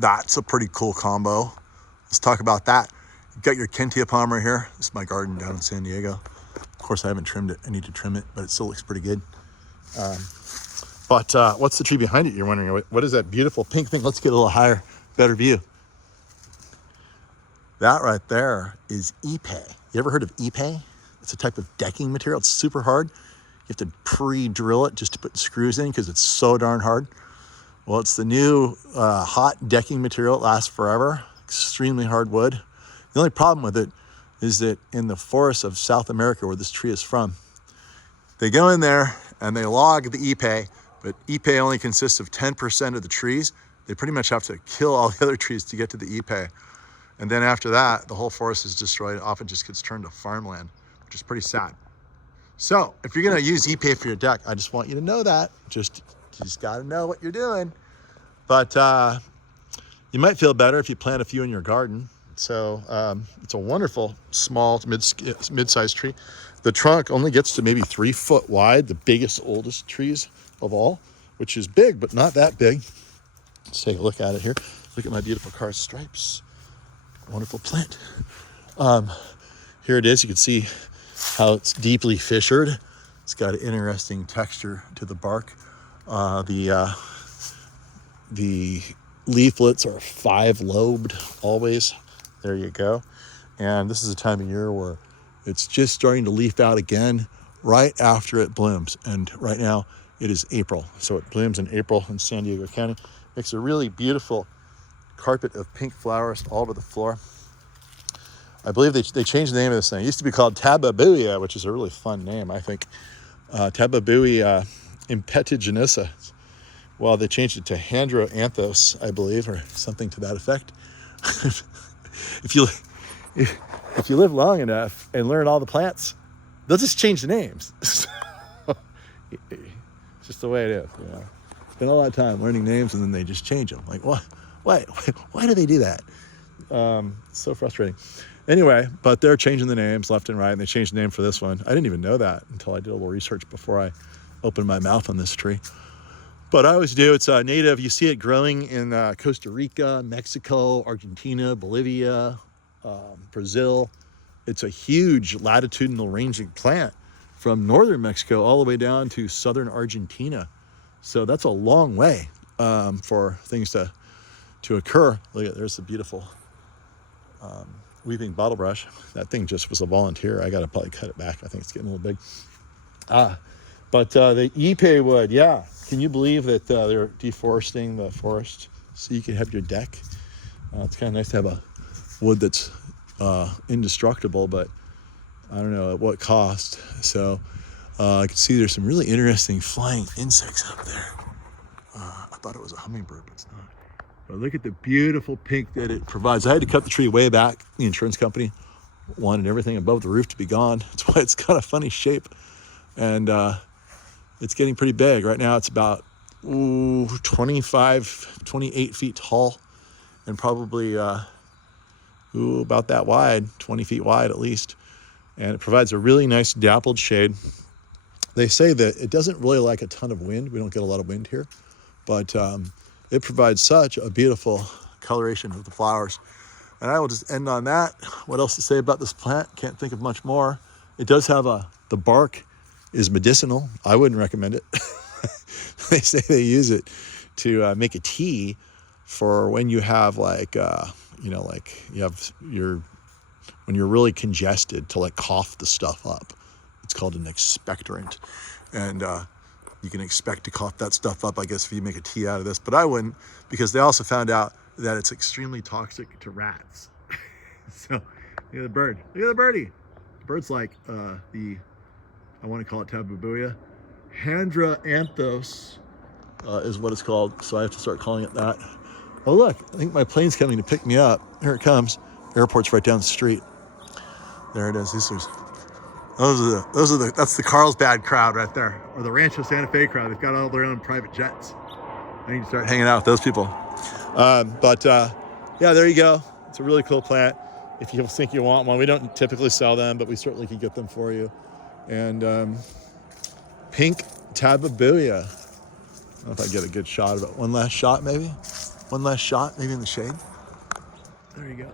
that's a pretty cool combo. Let's talk about that. You've got your Kentia palm right here. This is my garden down in San Diego. Of course, I haven't trimmed it. I need to trim it, but it still looks pretty good. But what's the tree behind it? You're wondering, what is that beautiful pink thing? Let's get a little higher, better view. That right there is Ipe. You ever heard of Ipe? It's a type of decking material. It's super hard. You have to pre-drill it just to put screws in because it's so darn hard. Well, it's the new hot decking material. It lasts forever. Extremely hard wood. The only problem with it is that in the forests of South America, where this tree is from, they go in there and they log the Ipe, but Ipe only consists of 10% of the trees. They pretty much have to kill all the other trees to get to the Ipe. And then after that, the whole forest is destroyed. It often just gets turned to farmland, which is pretty sad. So if you're gonna use Ipe for your deck, I just want you to know that. You just gotta know what you're doing. But you might feel better if you plant a few in your garden. So it's a wonderful small mid-sized tree. The trunk only gets to maybe 3 foot wide, the biggest, oldest trees of all, which is big, but not that big. Let's take a look at it here. Look at my beautiful car stripes. Wonderful plant. Here it is. You can see how it's deeply fissured. It's got an interesting texture to the bark. The leaflets are 5-lobed always. There you go. And this is a time of year where it's just starting to leaf out again right after it blooms. And right now it is April. So it blooms in April in San Diego County. Makes a really beautiful carpet of pink flowers all over the floor. I believe they changed the name of this thing. It used to be called Tabebuia, which is a really fun name, I think. Tabebuia impetiginosus. Well, they changed it to Handroanthus, I believe, or something to that effect. If you live long enough and learn all the plants, they'll just change the names. It's just the way it is, you know. Spend a lot of time learning names and then they just change them. Like, what? Why do they do that? It's so frustrating. Anyway, but they're changing the names left and right, and they changed the name for this one. I didn't even know that until I did a little research before I opened my mouth on this tree. But I always do. It's native. You see it growing in Costa Rica, Mexico, Argentina, Bolivia, Brazil. It's a huge latitudinal ranging plant from northern Mexico all the way down to southern Argentina. So that's a long way for things to occur. Look at, there's the beautiful weeping bottle brush. That thing just was a volunteer. I got to probably cut it back. I think it's getting a little big. But the Ipe wood, yeah. Can you believe that they're deforesting the forest so you can have your deck? It's kind of nice to have a wood that's indestructible, but I don't know at what cost. So I can see there's some really interesting flying insects up there. I thought it was a hummingbird, but it's not. But look at the beautiful pink that it provides. I had to cut the tree way back. The insurance company wanted everything above the roof to be gone. That's why it's got a funny shape. And it's getting pretty big. Right now it's about 25, 28 feet tall and probably about that wide, 20 feet wide at least. And it provides a really nice dappled shade. They say that it doesn't really like a ton of wind. We don't get a lot of wind here, but it provides such a beautiful coloration of the flowers. And I will just end on that. What else to say about this plant? Can't think of much more. It does have the bark is medicinal. I wouldn't recommend it. They say they use it to make a tea for when you have when you're really congested, to like cough the stuff up. It's called an expectorant. And you can expect to cough that stuff up, I guess, if you make a tea out of this. But I wouldn't, because they also found out that it's extremely toxic to rats. So look at the bird. Look at the birdie. The bird's like I want to call it Tabebuia. Handroanthus is what it's called, so I have to start calling it that. Oh look, I think my plane's coming to pick me up. Here it comes. Airport's right down the street. There it is. That's the Carlsbad crowd right there, or the Rancho Santa Fe crowd. They've got all their own private jets. I need to start hanging out with those people. Yeah, there you go. It's a really cool plant. If you think you want one, we don't typically sell them, but we certainly can get them for you. And pink Tabebuia. I don't know if I get a good shot of it. One last shot, maybe. One last shot, maybe in the shade. There you go.